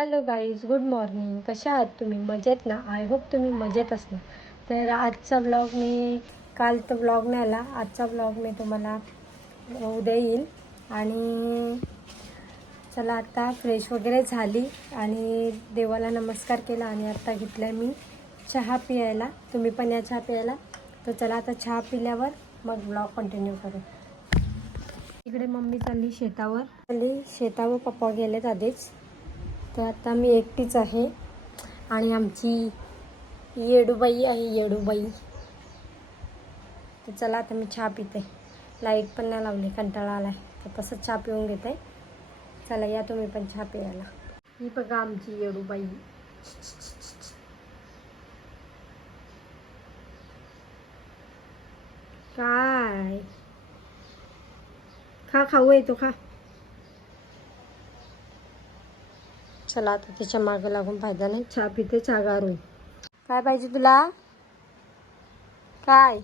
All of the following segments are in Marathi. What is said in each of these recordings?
Hello guys, good morning. कशा आहात तुम्ही? मजेत ना? आय होप तुम्ही मजेत असणार. तर आजचा ब्लॉग मी काल तर ब्लॉग नाही आला, आजचा ब्लॉग मी तुम्हाला उद्या येईल. आणि चला आता फ्रेश वगैरे झाली आणि देवाला नमस्कार केला आणि आता घेतला मी चहा पियायला. तुम्ही पण या चहा प्यायला. तर चला आता चहा पिल्यावर मग ब्लॉग कंटिन्यू करू. इकडे मम्मी चालली शेतावर, पप्पा गेलेत आधीच. तर आता मी एकटीच आहे आणि आमची येडूबाई आहे, येडूबाई. तर चला आता मी चहा पिते. लाईट पण नाही लावली, कंटाळा आलाय. तर तसंच चहा पिऊन घेते. चला या तुम्ही पण चहा प्यायला. ही बघा आमची येडूबाई. काय खा, खाऊ येतो खा. चला आता तिच्या मागं लागून फायदा नाही. चहा पिते, चहा गारून. काय पाहिजे तुला? काय?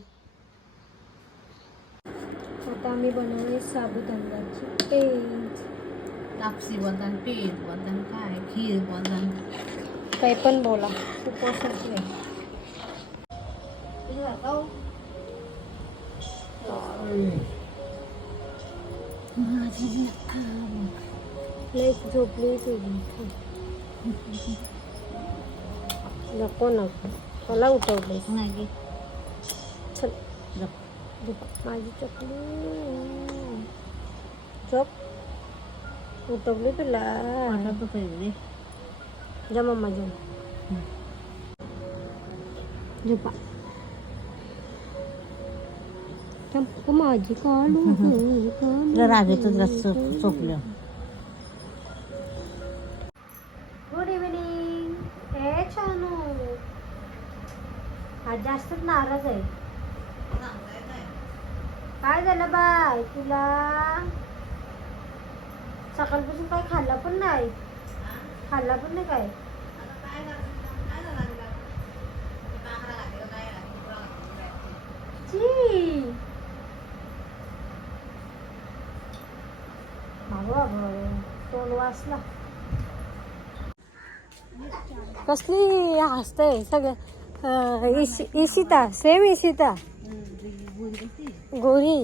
आता आम्ही बनवले साबुदाण्याची पेज. लापसी बदन, पेज बदन, काय खीर बदन, काही पण बोला, उपवासाची आहे. लाईक झोपली नको नको, मला उठवले. चल माझी चपली. झोप, उठवली तुला. जा मम्मा जा, झोपा. माझी काढू रागेतच चोपलं. Good evening. हे छानू आज जास्तच नाराज आहे. काय झालं बाय तुला? सकाळपासून काय खाल्ला पण नाही काय? तोंड वाचला. कसली हसतंय सगळं. इशिता सेम इशिता गोरी.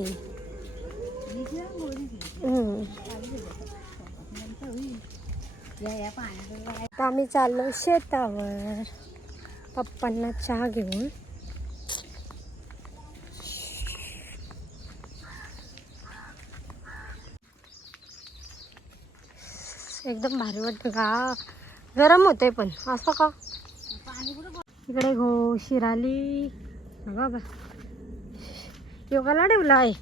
आता आम्ही चाललो शेतावर पप्पांना चहा घेऊन. एकदम भारी वाटतं का? गरम होते पण असं का? इकडे शिराली बघा, योगाला ठेवला आहे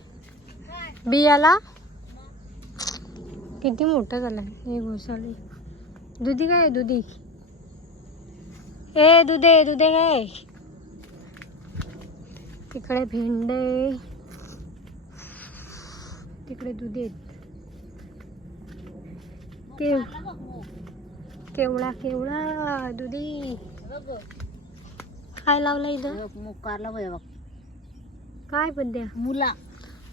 बियाला. किती मोठं झालं हे घोसाळी. दुधी काय दुधी? दुधे काय? तिकडे भेंडे, तिकडे दुधी आहेत. केवळा दुधी. काय लावलं इथं? मुकारला बघ. काय पण द्या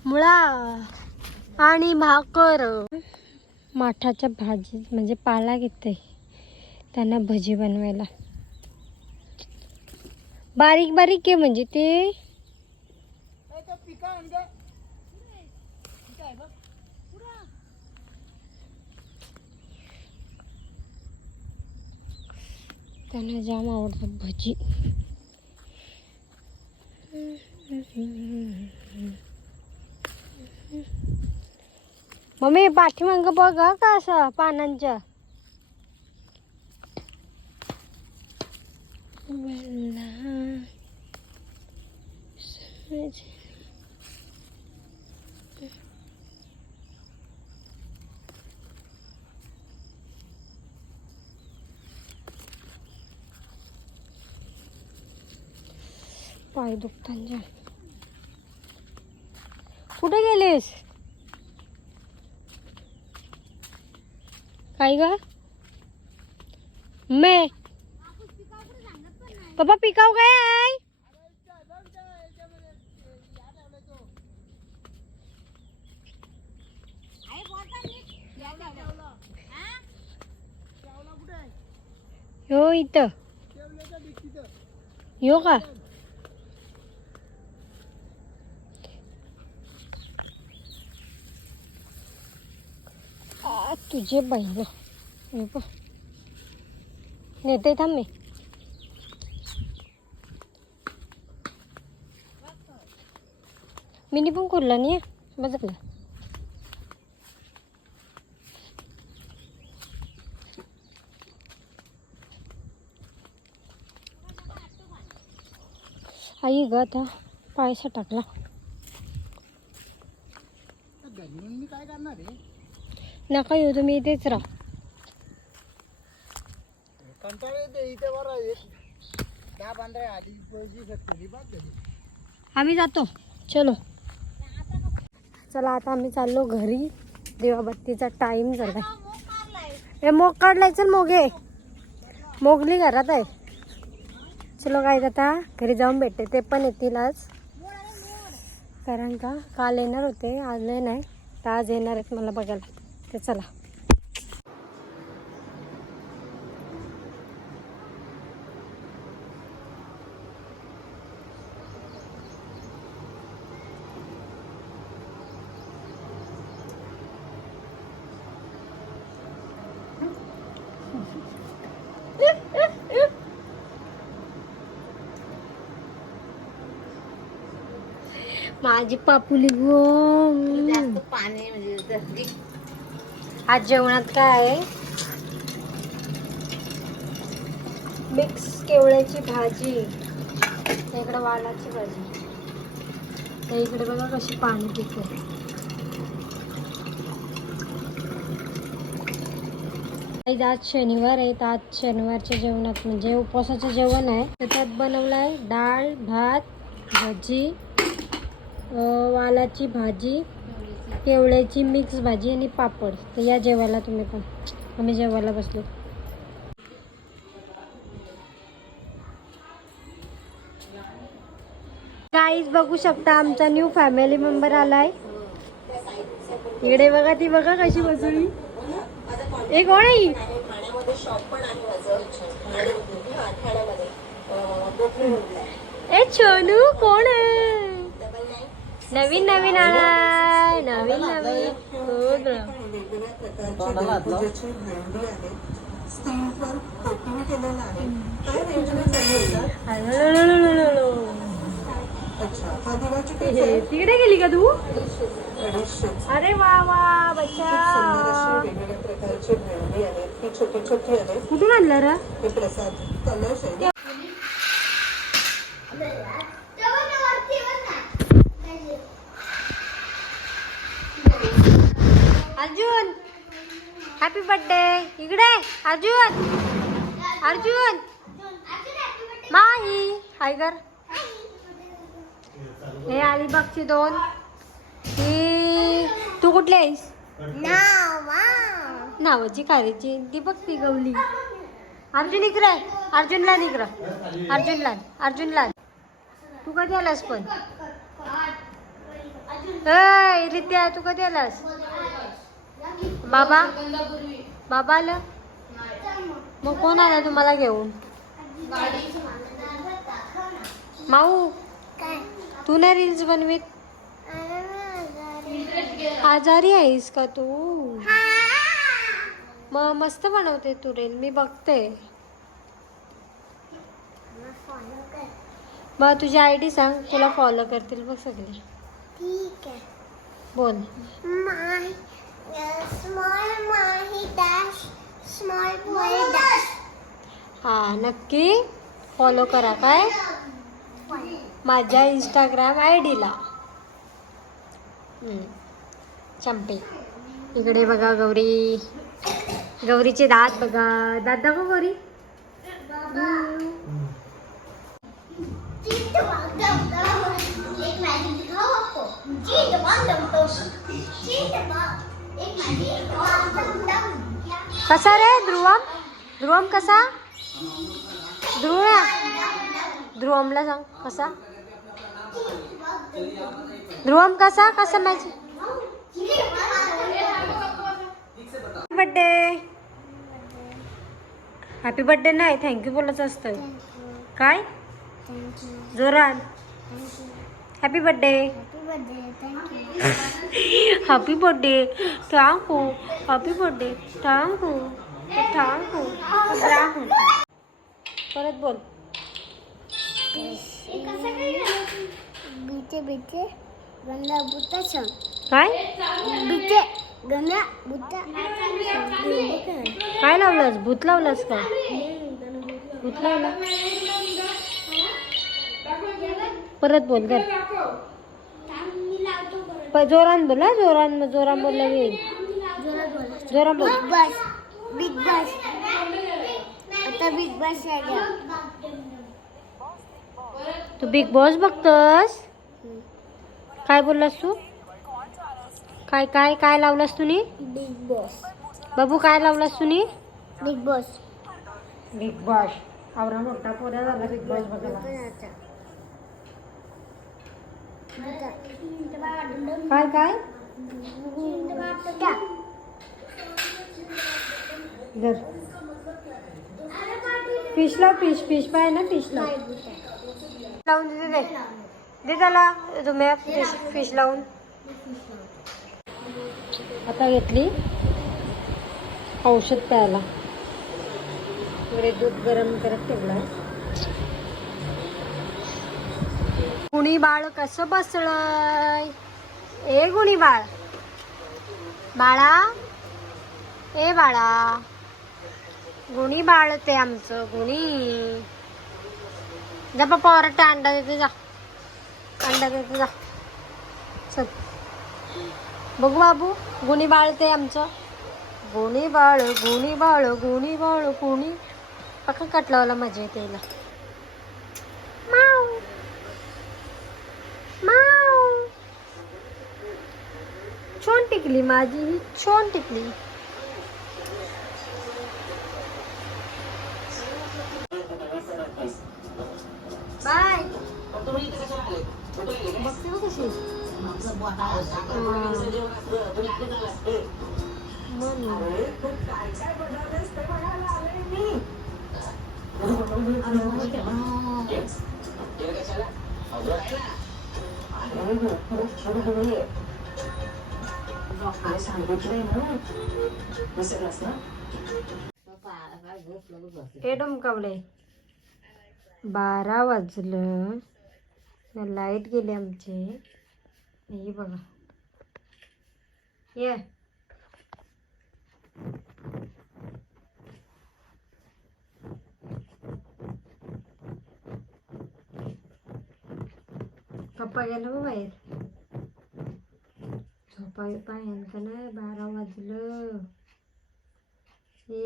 मुळा आणि भाकर. माठाच्या भाजी म्हणजे पाला घेते त्यांना भजी बनवायला. बारीक बारीक आहे म्हणजे ते. त्यांना जाम आवडतात भजी. मम्मी पाठीमागं बघ का असं पानांच्या. पाय दुखतांच्या. कुठे गेलीस? काय ग मे? पप्पा पिकाव काय आहे? हो इथं यो का तुझे बहीण नेते थांब मी मिनी पण करला नाही बघलं आई ग आता पायसा टाकला काय करणार आहे नका येऊ तुम्ही इथेच राहा कंटाळे येते इथे बरं 10-15 आधी पैसे शकते बघ कधी आम्ही जातो चलो चला आता आम्ही चाललो घरी दिवाबत्तीचा टाइम झाला हे मोग काढलाय चल मोगे मोगली घरात आहे चलो काय आता घरी जाऊन भेटते ते पण येतील आज कारण का काल येणार होते आज नाही तर आज येणार आहेत मला बघायला ते चला माझी पापुली गो जास्त पाणी म्हणजे आज जेवणात काय आहे मिक्स केवळ्याची भाजी इकडे वालाची भाजी त्या इकडे बघा कशी पाणी पिते आज शनिवार आहे तर आज शनिवारच्या जेवणात म्हणजे उपवासाचं जेवण आहे तर त्यात बनवलं आहे डाळ भात भाजी वालाची भाजी केवळ्याची मिक्स भाजी आणि पापड तर या जेवायला तुम्ही पण आम्ही जेवायला बसलो गाईज बघू शकता आमचा न्यू फॅमिली मेंबर आलाय इकडे बघा ती बघा कशी बसली ए कोण आहे ए छोनू कोण आहे नवीन नवीन आलाय नवीन नवीन हो ग तिकडे गेली का तू अरे वा वा बच्चा कुठून आणलं रा अर्जुन हॅपी बर्थडे इकडे अर्जुन अर्जुन माही हाय कर हे अलिबागची दोन ही तू कुठली आहेस नावाची खारीची ती बघ ती गवली अर्जुन इकडे अर्जुनला इकडं अर्जुनला तू कधी आलास पण रित्या तू कधी आलास बाबा आलं मग कोण आला तुम्हाला घेऊन माऊ तू नाही रील्स बनवीत आजारी आहेस का तू मग मस्त बनवते तू रील मी बघते मग तुझी आयडी सांग तुला फॉलो करतील बघ सगळे ठीक आहे बोल माय स्मॉल माही डॅश स्मॉल बॉय डॅश हा नक्की फॉलो करा काय माझ्या इंस्टाग्राम आयडीला चंपे इकडे बघा गौरीचे दात बघा दात दाखव गौरी कसा रे ध्रुवम कसा ध्रुवमला सांग कसा ध्रुवम कसा माझी बर्थडे हॅपी बर्थडे नाही, थँक्यू बोलायचं असतं. थँक्यू काय थँक्यू जोरात? Thank you happy birthday. Happy birthday thank you happy birthday thank you. Happy birthday thank you thank you. परत बोल. बीचे बीचे गंगा बुट्टा सण काय बीचे गंगा बुट्टा काय लावलंस? भूत लावलंस का? भूत लावलं. परत बोल कर. जोरान बोल हा, जोरान बोलला येईल. जोरान बोल. बिग बॉस आता बिग बॉस आहे. तू बिग बॉस बघतस? काय बोललास तू? काय काय काय लावलास तुम्ही? बिग बॉस बाबू काय लावलास तुम्ही? Big boss big boss. आवरा मोठा पोऱ्या झाला बिग बॉस बघायला. काय काय धर. फिश लाव. फिश पाय ना. फिश लाव. लावून दे दे त्याला तुम्ही फिश लावून. आता घेतली औषध प्यायला. इकडे दूध गरम करत ठेवलं. गुणी बाळ कसं बसलंय? ए गुणी बाळ, बाळा ए बाळा. गुणी बाळ ते आमचं गुणी. जा पप्पा ओरडते. अंडा देते जा. अंडा देते जा. चल बघू बाबू. गुणी बाळ ते आमचं. गुणी बाळ गुणी बाळ गुणी बाळ गुणी. पक्का कटलावला मजा येते तिला. माऊ माऊ. छान टिकली माझी ही. छान टिकली. बाय. बघते ना कशी. हे डमकावले. 12 वाजलं. लाईट गेली आमचे. हे बघा. ये पप्पा गेला मग बाहेर. झोपा बिपा यांचं नाही. 12 वाजलं. हे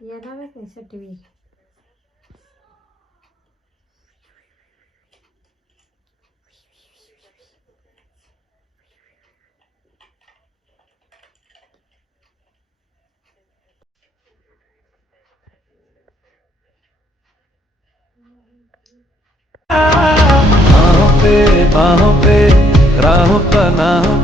येणार नाही टीव्ही. बाहों पे राहों का नाम